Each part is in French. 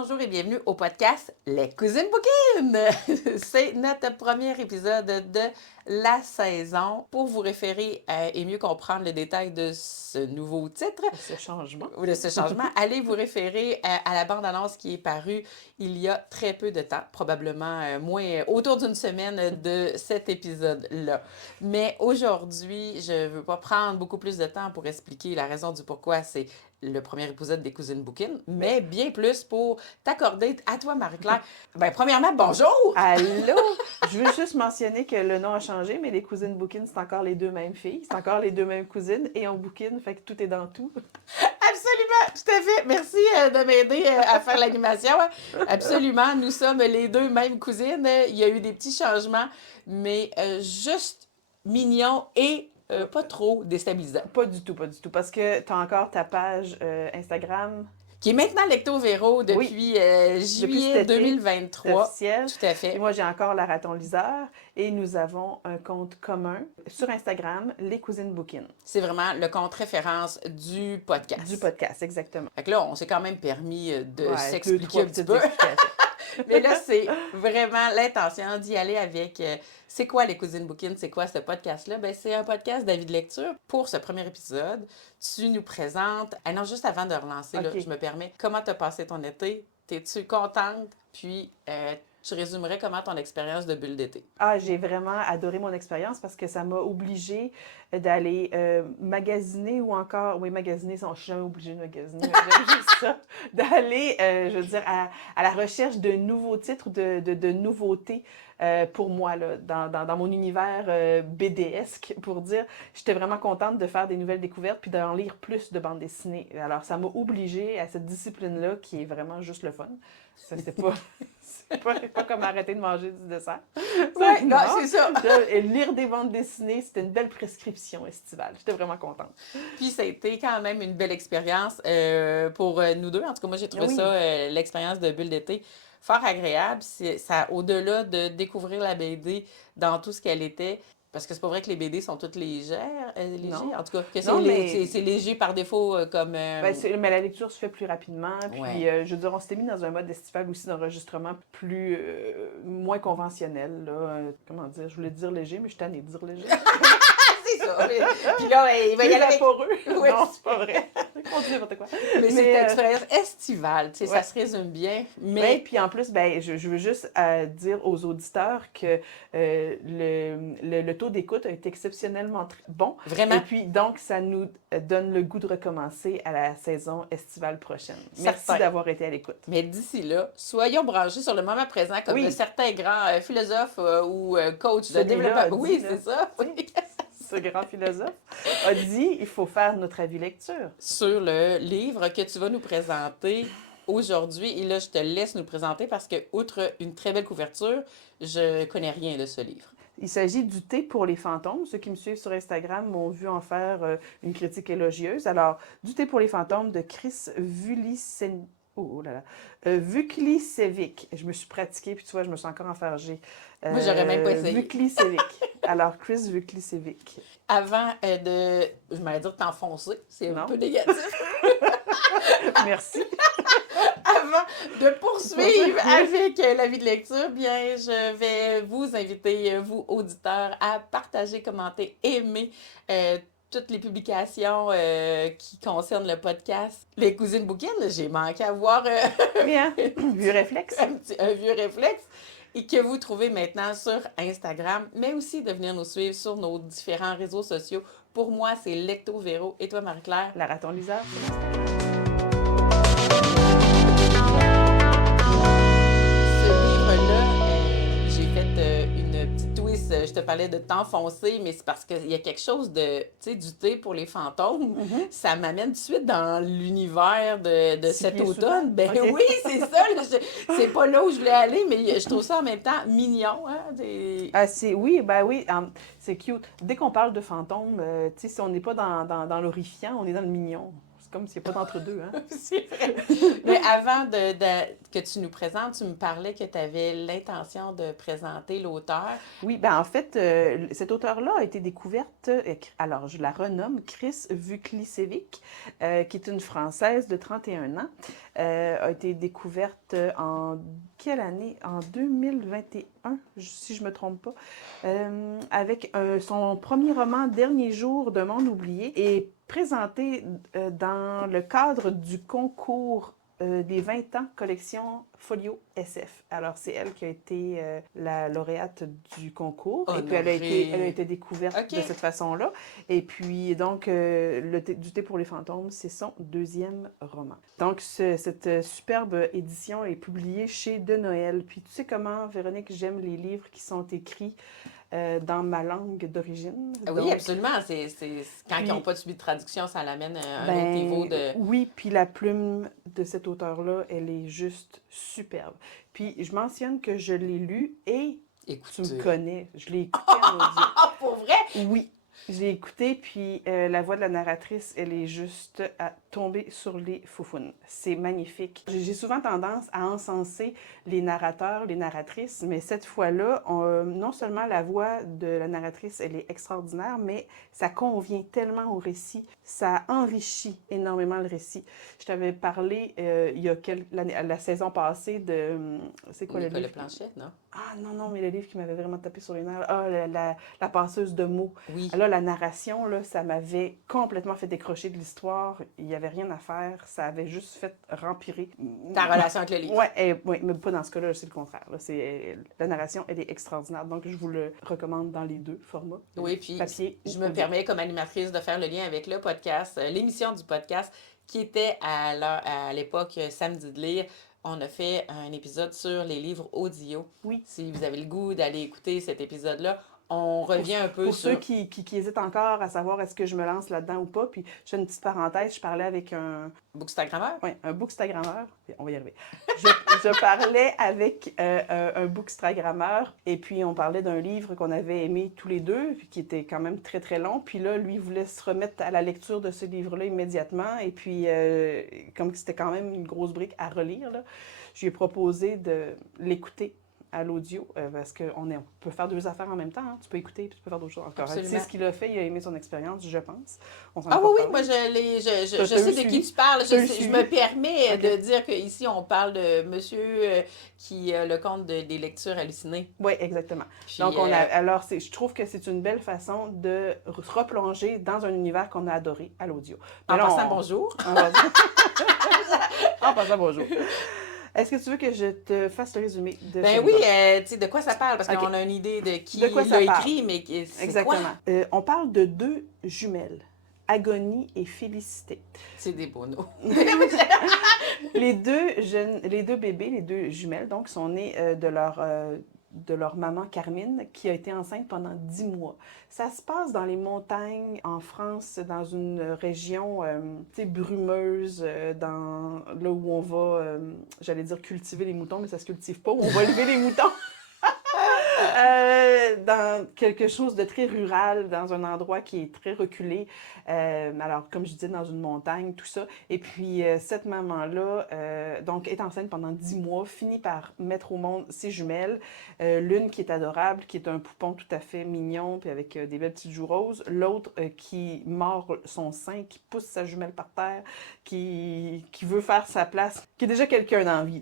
Bonjour et bienvenue au podcast Les Cousines Bouquines. C'est notre premier épisode de la saison. Pour vous référer et mieux comprendre les détails de ce nouveau titre, Ce changement. ou de ce changement, allez vous référer à la bande-annonce qui est parue il y a très peu de temps, probablement autour d'une semaine de cet épisode-là. Mais aujourd'hui, je ne veux pas prendre beaucoup plus de temps pour expliquer la raison du pourquoi c'est le premier épisode des Cousines Bouquines, mais bien plus pour t'accorder à toi, Marie-Claire. Ben, premièrement, bonjour! Allô? Je veux juste mentionner que le nom a changé, mais les cousines bouquines, c'est encore les deux mêmes filles. C'est encore les deux mêmes cousines et on bouquine, fait que tout est dans tout. Absolument, tout à fait. Merci de m'aider à faire l'animation. Absolument, nous sommes les deux mêmes cousines. Il y a eu des petits changements, mais juste mignons et pas trop déstabilisants. Pas du tout, pas du tout. Parce que tu as encore ta page Instagram. Qui est maintenant Lecto Véro depuis Oui, juillet cet été, 2023. officiel. Tout à Et fait. moi, j'ai encore la raton liseur. Et nous avons un compte commun sur Instagram, les cousines bouquines. C'est vraiment le compte référence du podcast. Du podcast, exactement. Fait que là, on s'est quand même permis de Ouais, s'expliquer un petit peu. Mais là, c'est vraiment l'intention d'y aller avec c'est quoi les Cousines Bouquines, c'est quoi ce podcast-là? Ben, c'est un podcast d'avis de lecture. Pour ce premier épisode, tu nous présentes. Ah non, juste avant de relancer, là, Ok. je me permets. Comment t'as passé ton été? T'es-tu contente? Puis, tu résumerais comment ton expérience de bulle d'été? Ah, j'ai vraiment adoré mon expérience parce que ça m'a obligée d'aller magasiner ou encore, oui, magasiner, je suis jamais obligée de magasiner, mais j'aime juste ça, d'aller, je veux dire, à la recherche de nouveaux titres, de nouveautés pour moi, là, dans mon univers BDesque, pour dire, j'étais vraiment contente de faire des nouvelles découvertes puis d'en lire plus de bandes dessinées. Alors, ça m'a obligée à cette discipline-là qui est vraiment juste le fun. Ça, c'est pas comme arrêter de manger du dessert. Ouais, non, Non. c'est ça. Et lire des bandes dessinées, c'était une belle prescription estivale. J'étais vraiment contente. Puis ça a été quand même une belle expérience pour nous deux. En tout cas, moi, j'ai trouvé Oui. ça, l'expérience de bulle d'été, fort agréable. Ça, au-delà de découvrir la BD dans tout ce qu'elle était, parce que c'est pas vrai que les BD sont toutes légères, légers. Non. En tout cas, que Non, mais c'est léger par défaut comme... mais la lecture se fait plus rapidement. Puis, ouais. je veux dire, on s'était mis dans un mode estival aussi d'enregistrement plus, moins conventionnel. Là. Comment dire? Je voulais dire léger, mais je suis tannée de dire léger. C'est ça. Puis là, il va y aller avec... pour eux. Oui. Non, c'est pas vrai. Continue n'importe quoi. Mais c'est une expérience estivale, tu sais, ouais. ça se résume bien. Mais Mais puis en plus, ben, je veux juste dire aux auditeurs que le taux d'écoute a été exceptionnellement bon. vraiment, Et puis donc, ça nous donne le goût de recommencer à la saison estivale prochaine. Merci Certain. d'avoir été à l'écoute. Mais d'ici là, soyons branchés sur le moment présent comme Oui. de certains grands philosophes ou coachs de Celui-là développement. a dit, Oui, là, c'est ça. tu sais, Oui. Ce grand philosophe a dit il faut faire notre avis lecture. Sur le livre que tu vas nous présenter aujourd'hui. Et là, je te laisse nous le présenter parce que, outre une très belle couverture, je connais rien de ce livre. Il s'agit du thé pour les fantômes. Ceux qui me suivent sur Instagram m'ont vu en faire une critique élogieuse. Alors, du thé pour les fantômes de Chris Vulicevic. Oh là là. Vulicevic. Je me suis pratiquée, puis tu vois, je me suis encore enfargée. Moi, j'aurais même pas essayé. Vulicevic. Alors, Chris Vulicevic. Avant je m'allais dire t'enfoncer, c'est un Non. peu négatif. Merci. Avant de poursuivre avec l'avis de lecture, bien, je vais vous inviter, vous, auditeurs, à partager, commenter, aimer toutes les publications qui concernent le podcast Les Cousines Bouquines. J'ai manqué à voir Bien. Vieux réflexe. un vieux réflexe. Et que vous trouvez maintenant sur Instagram, mais aussi de venir nous suivre sur nos différents réseaux sociaux. Pour moi, c'est Lecto Véro. Et toi, Marie-Claire? La raton liseur. J'ai fait une petite twist. Je te parlais de t'enfoncer, mais c'est parce qu'il y a quelque chose de, tu sais, du thé pour les fantômes. Ça m'amène tout de suite dans l'univers de cet automne. Ben Ok. oui, c'est ça. Là, c'est pas là où je voulais aller, mais je trouve ça en même temps mignon. Hein, Oui, ben oui, c'est cute. Dès qu'on parle de fantômes, tu sais, si on n'est pas dans l'horrifiant, on est dans le mignon. C'est comme s'il n'y a pas d'entre-deux, hein? C'est vrai. Mais avant que tu nous présentes, tu me parlais que tu avais l'intention de présenter l'auteur. Oui, ben en fait, cette auteure-là a été découverte, alors je la renomme, Chris Vuklicevic, qui est une Française de 31 ans, a été découverte en quelle année? En 2021, si je me trompe pas, avec son premier roman, Dernier jour d'un monde oublié, et présenté dans le cadre du concours des 20 ans collection Folio SF. Alors, c'est elle qui a été la lauréate du concours. Et puis, elle a Honorée. été découverte OK. de cette façon-là. Et puis, donc, Du thé pour les fantômes, c'est son deuxième roman. Donc, cette superbe édition est publiée chez De Noël. Puis, tu sais comment, Véronique, j'aime les livres qui sont écrits dans ma langue d'origine. Oui, Donc, absolument. Quand ils puis, n'ont pas subi de traduction, ça l'amène à un autre ben, niveau de... oui, puis la plume de cet auteur-là, elle est juste superbe. Puis je mentionne que je l'ai lu et tu me Écoute. connais, je l'ai écouté en audio. Ah, pour vrai? Oui, je l'ai écouté, puis la voix de la narratrice, elle est juste à tomber sur les foufounes. C'est magnifique. J'ai souvent tendance à encenser les narrateurs, les narratrices, mais cette fois-là, non seulement la voix de la narratrice, elle est extraordinaire, mais ça convient tellement au récit, ça enrichit énormément le récit. Je t'avais parlé il y a la saison passée de... C'est quoi le livre? Planchette, non? Ah non, mais le livre qui m'avait vraiment tapé sur les nerfs. Ah, la passeuse de mots. Oui. Là, la narration, là, ça m'avait complètement fait décrocher de l'histoire. Il n'y avait rien à faire. Ça avait juste fait rempirer. Ta relation avec le livre. Ouais, mais pas dans ce cas-là, c'est le contraire. Là. La narration, elle est extraordinaire. Donc, je vous le recommande dans les deux formats. Oui, puis papier je ou me audio. permets comme animatrice de faire le lien avec le podcast, l'émission du podcast qui était à l'époque Samedi de lire. On a fait un épisode sur les livres audio. Oui. Si vous avez le goût d'aller écouter cet épisode-là, on revient un peu Pour sur... ceux qui hésitent encore à savoir est-ce que je me lance là-dedans ou pas, puis je fais une petite parenthèse, je parlais avec un bookstagrammeur, on va y arriver. Je parlais avec un bookstagrammeur, et puis on parlait d'un livre qu'on avait aimé tous les deux, puis qui était quand même très très long, puis là, lui voulait se remettre à la lecture de ce livre-là immédiatement, et puis comme c'était quand même une grosse brique à relire, là, je lui ai proposé de l'écouter à l'audio, parce qu'on peut faire deux affaires en même temps. Hein. Tu peux écouter et tu peux faire d'autres choses encore. Absolument. C'est ce qu'il a fait, il a aimé son expérience, je pense. Ah oui, moi je sais de qui tu parles. Je me permets de dire qu'ici on parle de monsieur qui a le compte des lectures hallucinées. Oui, exactement. Puis, donc, je trouve que c'est une belle façon de se replonger dans un univers qu'on a adoré à l'audio. En passant, bonjour. En passant, bonjour. Est-ce que tu veux que je te fasse le résumé de Ben oui, tu sais, de quoi ça parle? Parce qu'on a une idée de qui l'a écrit, mais c'est exactement. On parle de deux jumelles, Agonie et Félicité. C'est des beaux noms. les deux bébés, les deux jumelles, donc, sont nés de leur maman Carmine, qui a été enceinte pendant 10 mois. Ça se passe dans les montagnes en France, dans une région brumeuse, là où on va, j'allais dire cultiver les moutons, mais ça se cultive pas, où on va élever les moutons. Dans quelque chose de très rural, dans un endroit qui est très reculé. Alors, comme je disais, dans une montagne, tout ça. Et puis, cette maman-là, donc, est enceinte pendant 10 mois, finit par mettre au monde ses jumelles. L'une qui est adorable, qui est un poupon tout à fait mignon, puis avec des belles petites joues roses. L'autre qui mord son sein, qui pousse sa jumelle par terre, qui veut faire sa place, qui est déjà quelqu'un d'envie.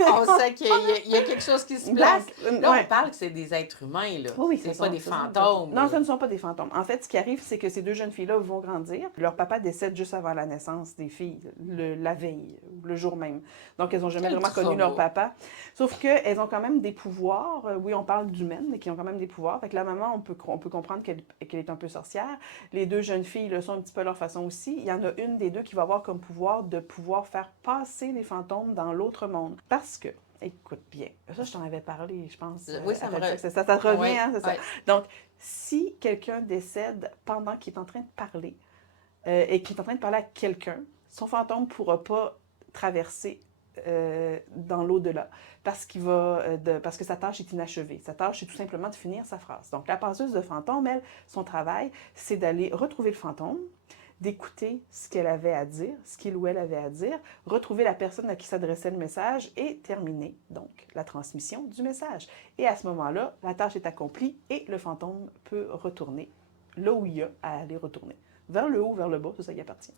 On sait qu'il y a quelque chose qui se place. Là, on parle que c'est des êtres humains, là. Oui, c'est pas des fantômes. Non, ce ne sont pas des fantômes. En fait, ce qui arrive, c'est que ces deux jeunes filles-là vont grandir. Leur papa décède juste avant la naissance des filles, la veille, le jour même. Donc, elles n'ont jamais vraiment connu leur papa. Sauf qu'elles ont quand même des pouvoirs. Oui, on parle d'humaines, mais qui ont quand même des pouvoirs. Fait que la maman, on peut comprendre qu'elle est un peu sorcière. Les deux jeunes filles le sont un petit peu à leur façon aussi. Il y en a une des deux qui va avoir comme pouvoir de pouvoir faire passer les fantômes dans l'autre monde. Parce que, écoute bien, ça, je t'en avais parlé, je pense. Oui, ça te revient, ouais, hein, c'est ça. Donc, si quelqu'un décède pendant qu'il est en train de parler et qu'il est en train de parler à quelqu'un, son fantôme ne pourra pas traverser dans l'au-delà parce que sa tâche est inachevée. Sa tâche, c'est tout simplement de finir sa phrase. Donc, la passeuse de fantôme, elle, son travail, c'est d'aller retrouver le fantôme, d'écouter ce qu'elle avait à dire, ce qu'il ou elle avait à dire, retrouver la personne à qui s'adressait le message et terminer donc la transmission du message. Et à ce moment-là, la tâche est accomplie et le fantôme peut retourner là où il y a à aller retourner. Vers le haut, vers le bas, ça y appartient.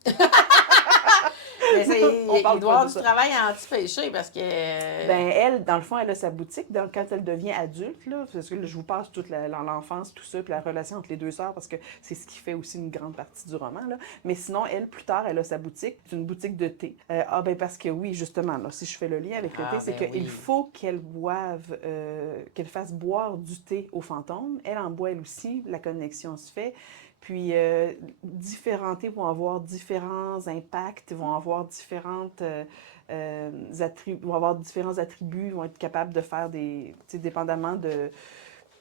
Mais On il parle doit pas avoir de du ça. travail anti-péché parce que... Ben, elle, dans le fond, elle a sa boutique. Donc, quand elle devient adulte, là, parce que là, je vous passe toute l'enfance, tout ça, puis la relation entre les deux sœurs, parce que c'est ce qui fait aussi une grande partie du roman. Là. Mais sinon, elle, plus tard, elle a sa boutique. C'est une boutique de thé. Ben, parce que oui, justement, là, si je fais le lien avec le thé, c'est ben qu'il oui. faut qu'elle boive, qu'elle fasse boire du thé aux fantômes. Elle en boit, elle aussi. La connexion se fait. Puis, différents thés vont avoir différents impacts, vont avoir différentes... vont avoir différents attributs, vont être capables de faire des, dépendamment de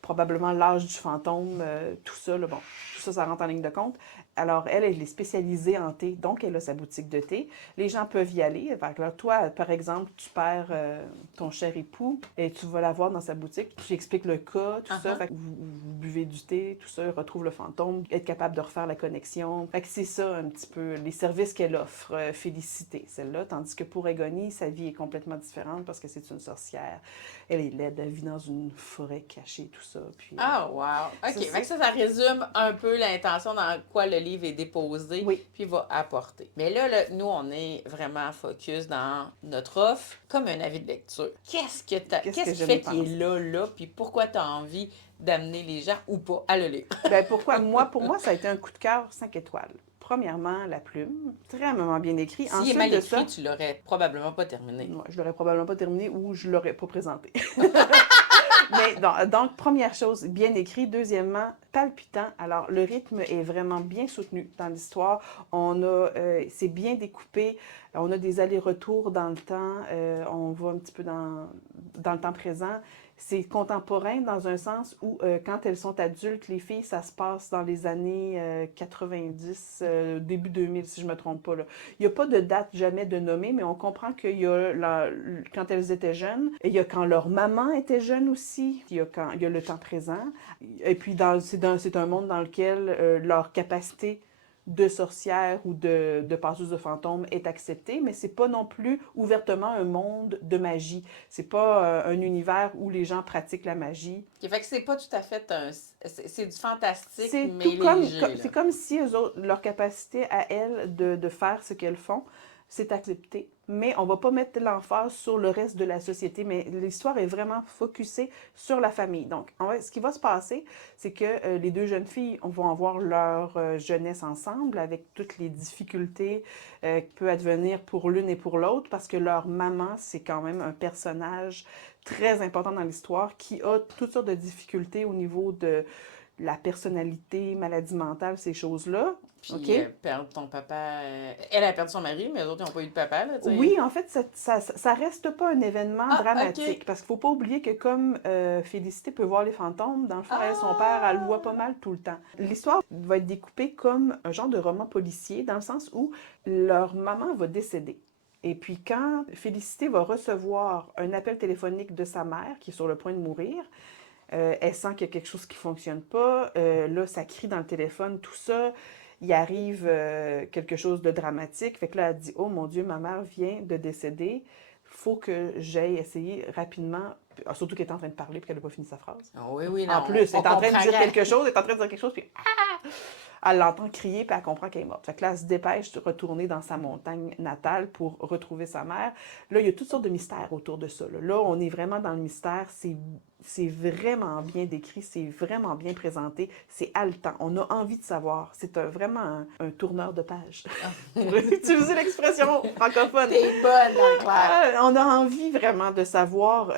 probablement l'âge du fantôme, tout ça, là, bon, tout ça, ça rentre en ligne de compte. Alors, elle est spécialisée en thé, donc elle a sa boutique de thé. Les gens peuvent y aller. Alors, toi, par exemple, tu perds ton cher époux et tu vas la voir dans sa boutique, tu lui expliques le cas, tout ça. Fait que vous buvez du thé, tout ça, retrouve le fantôme, être capable de refaire la connexion. Fait que c'est ça un petit peu les services qu'elle offre. Félicité, celle-là. Tandis que pour Egonie, sa vie est complètement différente parce que c'est une sorcière. Elle est laide, elle vit dans une forêt cachée, tout ça. Puis, Ah, wow. OK. Fait que ça résume un peu l'intention dans quoi le livre est déposé, oui. puis va apporter. Mais là, nous, on est vraiment focus dans notre offre comme un avis de lecture. Qu'est-ce qui fait qu'il est là, puis pourquoi tu as envie d'amener les gens ou pas à le lire? Ben pourquoi? Pour moi, ça a été un coup de cœur 5 étoiles. Premièrement, la plume, très bien écrit. S'il est mal écrit, tu l'aurais probablement pas terminé. Ouais, je l'aurais probablement pas terminé ou je l'aurais pas présenté. Mais donc, première chose, bien écrit. Deuxièmement, palpitant. Alors, le rythme est vraiment bien soutenu dans l'histoire. C'est bien découpé. On a des allers-retours dans le temps. On va un petit peu dans le temps présent. C'est contemporain dans un sens où, quand elles sont adultes, les filles, ça se passe dans les années 90, début 2000, si je ne me trompe pas. Là. Il n'y a pas de date jamais de nommer, mais on comprend qu'il y a quand elles étaient jeunes, il y a quand leur maman était jeune aussi, il y a le temps présent. Et puis, c'est un monde dans lequel leur capacité de sorcière ou de passeuse de fantômes est acceptée, mais c'est pas non plus ouvertement un monde de magie. C'est pas un univers où les gens pratiquent la magie. Okay, fait que c'est pas tout à fait c'est du fantastique, C'est mais tout comme, léger. c'est comme si eux autres, leur capacité à elles de faire ce qu'elles font, c'est accepté. Mais on va pas mettre l'emphase sur le reste de la société, mais l'histoire est vraiment focusée sur la famille. Donc, ce qui va se passer, c'est que les deux jeunes filles vont avoir leur jeunesse ensemble avec toutes les difficultés qui peuvent advenir pour l'une et pour l'autre, parce que leur maman, c'est quand même un personnage très important dans l'histoire qui a toutes sortes de difficultés au niveau de la personnalité, maladie mentale, ces choses-là. Puis OK? perdre ton papa. Elle a perdu son mari, mais les autres, ils n'ont pas eu de papa, là, tu sais. Oui, en fait, ça reste pas un événement dramatique. OK. Parce qu'il faut pas oublier que comme Félicité peut voir les fantômes, dans le fond, elle, son père, elle le voit pas mal tout le temps. L'histoire va être découpée comme un genre de roman policier, dans le sens où leur maman va décéder. Et puis quand Félicité va recevoir un appel téléphonique de sa mère, qui est sur le point de mourir, elle sent qu'il y a quelque chose qui ne fonctionne pas. Là, ça crie dans le téléphone, tout ça. Il arrive quelque chose de dramatique. Fait que là, elle dit, oh mon Dieu, ma mère vient de décéder. Faut que j'aille essayer rapidement. Surtout qu'elle est en train de parler puis qu'elle n'a pas fini sa phrase. Oui, oui, non. En plus, elle est en train de dire quelque chose, puis elle l'entend crier, puis elle comprend qu'elle est morte. Fait que là, elle se dépêche de retourner dans sa montagne natale pour retrouver sa mère. Là, il y a toutes sortes de mystères autour de ça. Là, on est vraiment dans le mystère. C'est vraiment bien décrit, c'est vraiment bien présenté, c'est haletant. On a envie de savoir. C'est vraiment un tourneur de page. Pour utiliser l'expression francophone. T'es bonne dans le clair. On a envie vraiment de savoir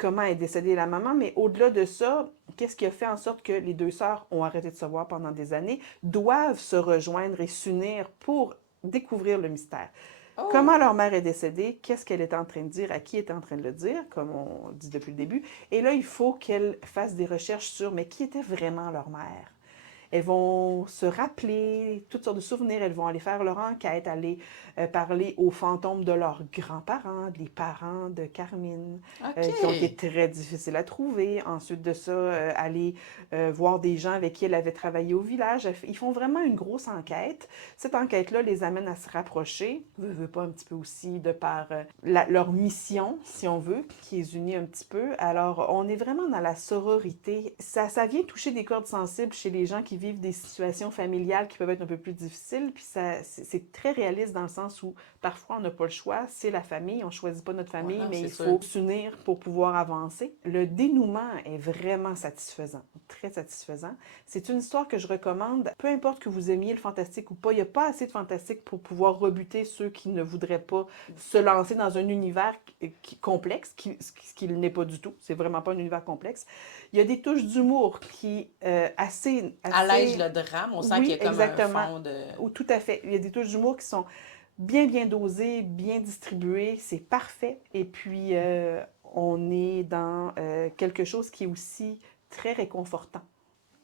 comment est décédée la maman, mais au-delà de ça, qu'est-ce qui a fait en sorte que les deux sœurs ont arrêté de se voir pendant des années, doivent se rejoindre et s'unir pour découvrir le mystère. Oh. Comment leur mère est décédée, qu'est-ce qu'elle était en train de dire, à qui elle était en train de le dire, comme on dit depuis le début. Et là, il faut qu'elles fassent des recherches sur, mais qui était vraiment leur mère? elles vont se rappeler toutes sortes de souvenirs, elles vont aller faire leur enquête, aller parler aux fantômes de leurs grands-parents, les parents de Carmine, qui ont été OK. très difficiles à trouver. Ensuite de ça, aller voir des gens avec qui elle avait travaillé au village. Ils font vraiment une grosse enquête. Cette enquête-là les amène à se rapprocher, veut pas un petit peu aussi de par leur mission, si on veut, qui les unit un petit peu. Alors, on est vraiment dans la sororité. Ça vient toucher des cordes sensibles chez les gens qui vivent des situations familiales qui peuvent être un peu plus difficiles. Puis c'est très réaliste dans le sens où parfois on n'a pas le choix, c'est la famille, on choisit pas notre Ouais, famille, non, mais c'est il sûr. faut s'unir pour pouvoir avancer. Le dénouement est vraiment satisfaisant, très satisfaisant. C'est une histoire que je recommande, peu importe que vous aimiez le fantastique ou pas, il n'y a pas assez de fantastique pour pouvoir rebuter ceux qui ne voudraient pas se lancer dans un univers complexe, ce qu'il n'est pas du tout. C'est vraiment pas un univers complexe. Il y a des touches d'humour qui Allège le drame, on sent qu'il y oui, a comme un exactement. fond de... Ou tout à fait. Il y a des touches d'humour qui sont bien dosées, bien distribuées. C'est parfait. Et puis, on est dans quelque chose qui est aussi très réconfortant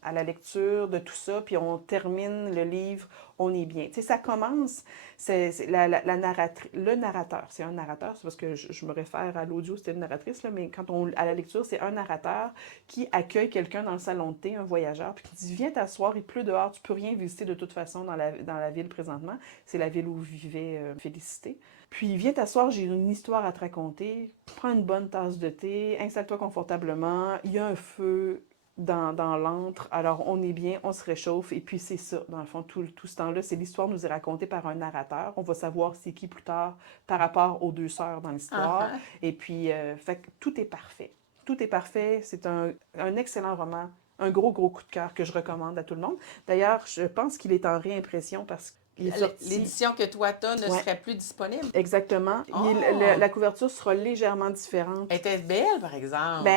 à la lecture de tout ça, puis on termine le livre, on est bien. Tu sais, ça commence, c'est le narrateur, c'est un narrateur, c'est parce que je me réfère à l'audio, c'était une narratrice, là, mais à la lecture, c'est un narrateur qui accueille quelqu'un dans le salon de thé, un voyageur, puis qui dit, viens t'asseoir, il pleut dehors, tu peux rien visiter de toute façon dans la ville présentement. C'est la ville où vivait Félicité. Puis viens t'asseoir, j'ai une histoire à te raconter, prends une bonne tasse de thé, installe-toi confortablement, il y a un feu, dans l'antre. Alors, on est bien, on se réchauffe. Et puis, c'est ça, dans le fond, tout ce temps-là, c'est l'histoire nous est racontée par un narrateur. On va savoir c'est qui plus tard par rapport aux deux sœurs dans l'histoire. Uh-huh. Et puis, fait que tout est parfait. Tout est parfait. C'est un excellent roman. Un gros coup de cœur que je recommande à tout le monde. D'ailleurs, je pense qu'il est en réimpression parce qu'il est sorti. L'édition que toi t'as ne Ouais, serait plus disponible. exactement. Oh! La couverture sera légèrement différente. Elle était belle, par Ben, exemple.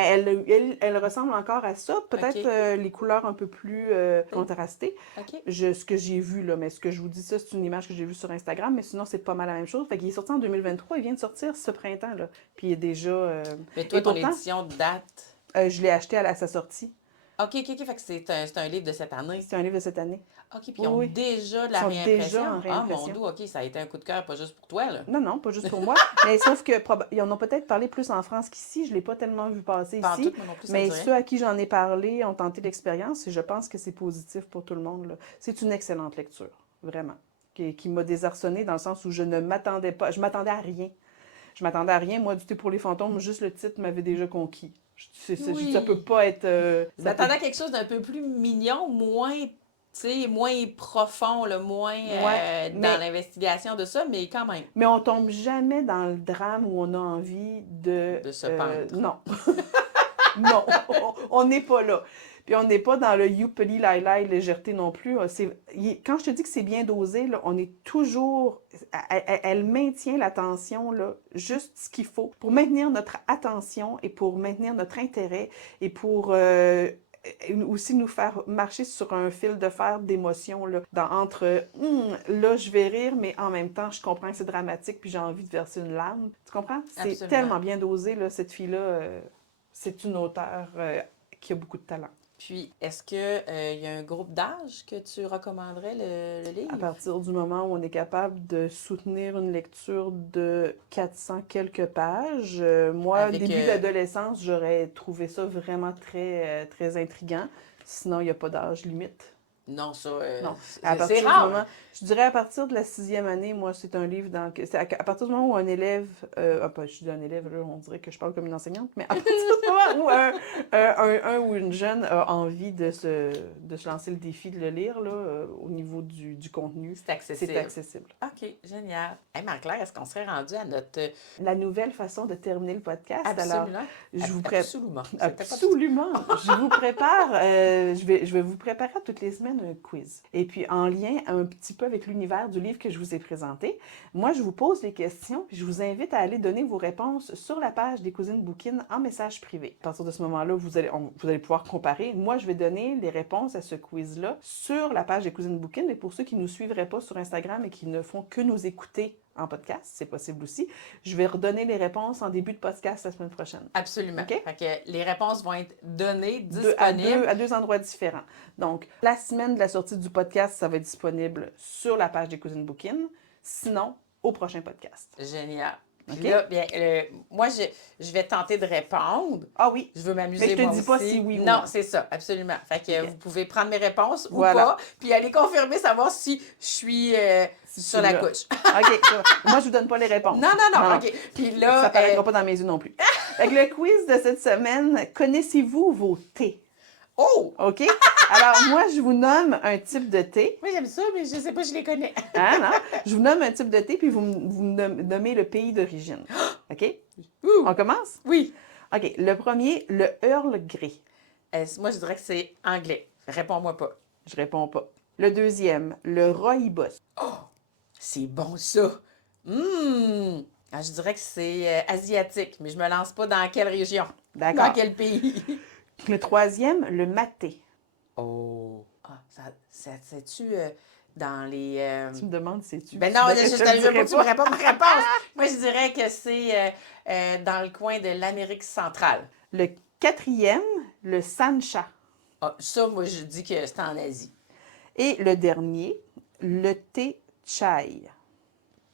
elle ressemble encore à ça. Peut-être OK. les couleurs un peu plus contrastées. OK. Ce que j'ai vu, là, mais ce que je vous dis, ça, c'est une image que j'ai vue sur Instagram, mais sinon, c'est pas mal la même chose. Fait qu'il est sorti en 2023, il vient de sortir ce printemps, là. Puis il est déjà... Mais Et toi, ton pourtant, édition date. je l'ai acheté à sa sortie. OK. Fait que c'est un livre de cette année. C'est un livre de cette année. OK, puis ils Oui, ont oui. déjà de Ils la sont déjà en réimpression. Ah, mon réimpression. Dieu, OK, ça a été un coup de cœur, pas juste pour toi, là. Non, non, pas juste pour moi. Mais sauf que ils en ont peut-être parlé plus en France qu'ici. Je ne l'ai pas tellement vu passer Pas en ici. tout, moi non plus, ça me Mais dit rien. ceux à qui j'en ai parlé ont tenté l'expérience et je pense que c'est positif pour tout le monde, là. C'est une excellente lecture, vraiment. Qui m'a désarçonnée dans le sens où je ne m'attendais pas. Je m'attendais à rien. Je m'attendais à rien. Moi, du thé pour les fantômes, juste le titre m'avait déjà conquis. Ça peut Oui. pas être. Je Ça peut. m'attendais à quelque chose d'un peu plus mignon, moins, tu sais, moins profond, là, moins Ouais. dans l'investigation de ça, mais quand même, Mais on tombe jamais dans le drame où on a envie de. de se pendre. Non. Non, on n'est pas là. Puis on n'est pas dans le youpeli lai légèreté non plus. Quand je te dis que c'est bien dosé, là, on est toujours. Elle maintient l'attention, là, juste ce qu'il faut pour maintenir notre attention et pour maintenir notre intérêt et pour aussi nous faire marcher sur un fil de fer d'émotion là, entre là je vais rire mais en même temps je comprends que c'est dramatique puis j'ai envie de verser une larme. Tu comprends? C'est Absolument. tellement bien dosé là, cette fille-là. C'est une auteure qui a beaucoup de talent. Puis, est-ce que il y a un groupe d'âge que tu recommanderais le À livre? partir du moment où on est capable de soutenir une lecture de 400 quelques pages, moi, Avec début d'adolescence, j'aurais trouvé ça vraiment très intriguant. Sinon, il n'y a pas d'âge limite. non, ça, Non. À c'est partir du rare. moment, je dirais à partir de la sixième année, moi, c'est un livre c'est à partir du moment où un élève, je dis un élève, là, on dirait que je parle comme une enseignante, mais à partir du moment où un ou une jeune a envie de se lancer le défi de le lire, là, au niveau du contenu, C'est accessible. c'est accessible. OK, génial. Hey, Marie-Claire, est-ce qu'on serait rendu à notre... La nouvelle façon de terminer le podcast, alors, Absolument. je vous prépare. Absolument. C'était pas... Absolument. Je vous prépare, je vais vous préparer toutes les semaines un quiz. Et puis, en lien un petit peu avec l'univers du livre que je vous ai présenté, moi, je vous pose des questions, puis je vous invite à aller donner vos réponses sur la page des Cousines Bouquines en message privé. À partir de ce moment-là, vous allez pouvoir comparer. Moi, je vais donner les réponses à ce quiz-là sur la page des Cousines Bouquines. Et pour ceux qui ne nous suivraient pas sur Instagram et qui ne font que nous écouter en podcast, c'est possible aussi. Je vais redonner les réponses en début de podcast la semaine prochaine. Absolument. OK? Fait que les réponses vont être données, À disponibles. deux endroits différents. Donc, la semaine de la sortie du podcast, ça va être disponible sur la page des Cousines Bookin. Sinon, au prochain podcast. Génial. Puis OK? là, bien, moi, je vais tenter de répondre. Ah oui, Je veux m'amuser, mais je te moi dis pas aussi. si oui ou non. non. C'est ça, absolument. Fait que OK. vous pouvez prendre mes réponses Voilà. ou pas, puis aller confirmer, savoir si je suis sur la là. couche. OK, ça va. Moi, je vous donne pas les réponses. Non, OK. Puis là, Ça paraîtra pas dans mes yeux non plus. Avec le quiz de cette semaine, connaissez-vous vos thés? oh! OK? Alors, moi, je vous nomme un type de thé. Moi, j'aime ça, mais je sais pas, je les connais. Hein, non? Je vous nomme un type de thé, puis vous nommez le pays d'origine. OK? Ouh! On commence? Oui. OK. Le premier, le Earl Grey. Moi, je dirais que c'est anglais. Réponds-moi pas. Je réponds pas. Le deuxième, le Rooibos. C'est bon, ça. Je dirais que c'est asiatique, mais je me lance pas dans quelle région. D'accord. Dans quel pays. Le troisième, le Maté. Oh. Ah, c'est-tu dans les... Tu me demandes, sais-tu? Ben non, je te veux dirai pas que tu me répondes ma réponse. Moi, je dirais que c'est dans le coin de l'Amérique centrale. Le quatrième, le Sancha. Ah, ça, moi, je dis que c'est en Asie. Et le dernier, le thé chai.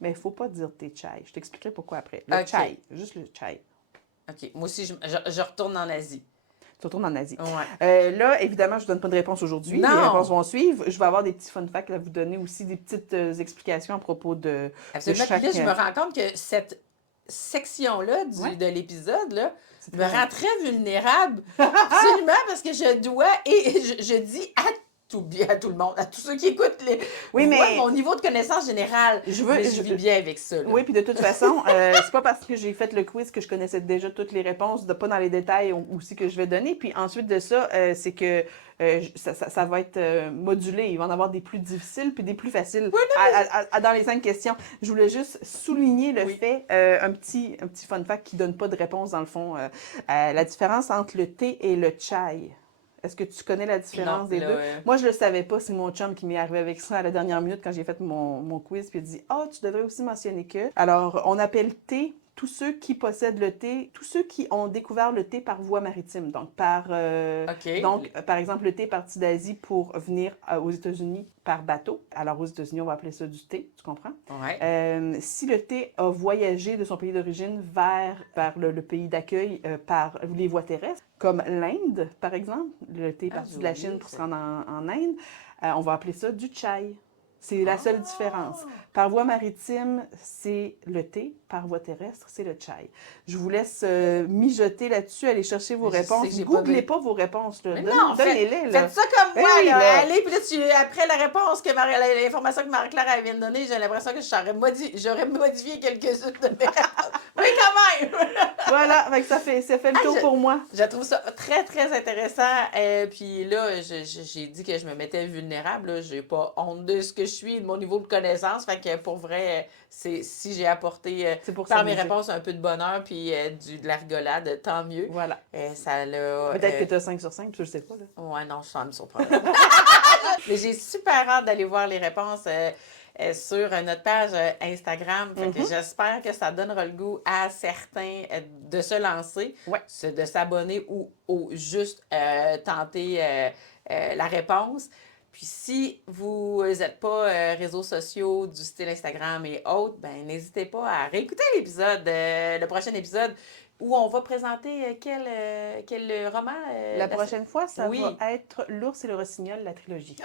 Mais il ne faut pas dire thé chai. Je t'expliquerai pourquoi après. Le OK. chai, juste le chai. OK. Moi aussi, je retourne en Asie. Tu retournes en Asie. Ouais. Là, évidemment, je ne vous donne pas de réponse aujourd'hui. Non. Les réponses vont suivre. Je vais avoir des petits fun facts à vous donner aussi, des petites explications à propos de Absolument. chaque... Puis là, je me rends compte que cette section-là Ouais. de l'épisode, là, C'est me très- rend très vulnérable. Absolument, parce que je dois, et je dis à tout le monde, à tous ceux qui écoutent, Oui, mais- mon niveau de connaissance générale, mais je vis bien avec ça. Là. Oui, puis de toute façon, c'est pas parce que j'ai fait le quiz que je connaissais déjà toutes les réponses, pas dans les détails aussi que je vais donner. Puis ensuite de ça, c'est que ça va être modulé. Il va en avoir des plus difficiles puis des plus faciles dans les 5 questions. Je voulais juste souligner le fait, un petit fun fact qui donne pas de réponse dans le fond, la différence entre le thé et le chai. Est-ce que tu connais la différence des deux? Moi, je le savais pas. C'est mon chum qui m'est arrivé avec ça à la dernière minute quand j'ai fait mon quiz. Puis il a dit « Ah, tu devrais aussi mentionner que... » Alors, on appelle thé tous ceux qui possèdent le thé, tous ceux qui ont découvert le thé par voie maritime. Donc, par exemple, le thé est parti d'Asie pour venir aux États-Unis par bateau. Alors, aux États-Unis, on va appeler ça du thé, tu comprends? Ouais. Si le thé a voyagé de son pays d'origine vers le pays d'accueil par les voies terrestres, comme l'Inde, par exemple, le thé est parti de la Chine pour se rendre en Inde, on va appeler ça du chai. C'est la seule différence. Par voie maritime, c'est le thé. Par voie terrestre, c'est le chai. Je vous laisse mijoter là-dessus, aller chercher vos réponses. Googlez pas vos réponses. Là. Donnez-les. Faites ça comme moi. Hey, là. là. Allez, puis là, après la réponse, l'information que Marie-Claire vient de donner, j'ai l'impression que j'aurais modifié quelques-unes de mes réponses. Oui, quand même! Voilà, ça fait le tour pour moi. Je trouve ça très, très intéressant. Puis là, j'ai dit que je me mettais vulnérable. Je n'ai pas honte de ce que je suis, de mon niveau de connaissance. Fait que pour vrai, si j'ai apporté par mes réponses un peu de bonheur puis de la rigolade, tant mieux. Voilà. Ça l'a... Peut-être que tu as 5 sur 5, je ne sais pas. Là. Ouais, non, ça me surprend. Mais j'ai super hâte d'aller voir les réponses sur notre page Instagram. Fait que j'espère que ça donnera le goût à certains de se lancer, de s'abonner ou juste tenter la réponse. Puis si vous n'êtes pas réseaux sociaux du style Instagram et autres, ben n'hésitez pas à réécouter le prochain épisode où on va présenter quel roman? La prochaine fois, ça va être L'ours et le rossignol, la trilogie.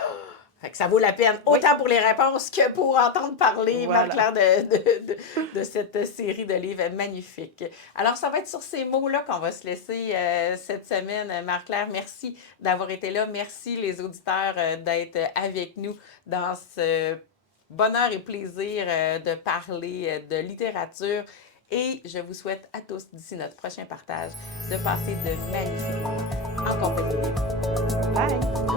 Fait que ça vaut la peine, autant pour les réponses que pour entendre parler, Marie-Claire, de cette série de livres magnifiques. Alors, ça va être sur ces mots-là qu'on va se laisser cette semaine. Marie-Claire, merci d'avoir été là. Merci les auditeurs d'être avec nous dans ce bonheur et plaisir de parler de littérature. Et je vous souhaite à tous, d'ici notre prochain partage, de passer de magnifiques moments en compagnie de vous. Bye!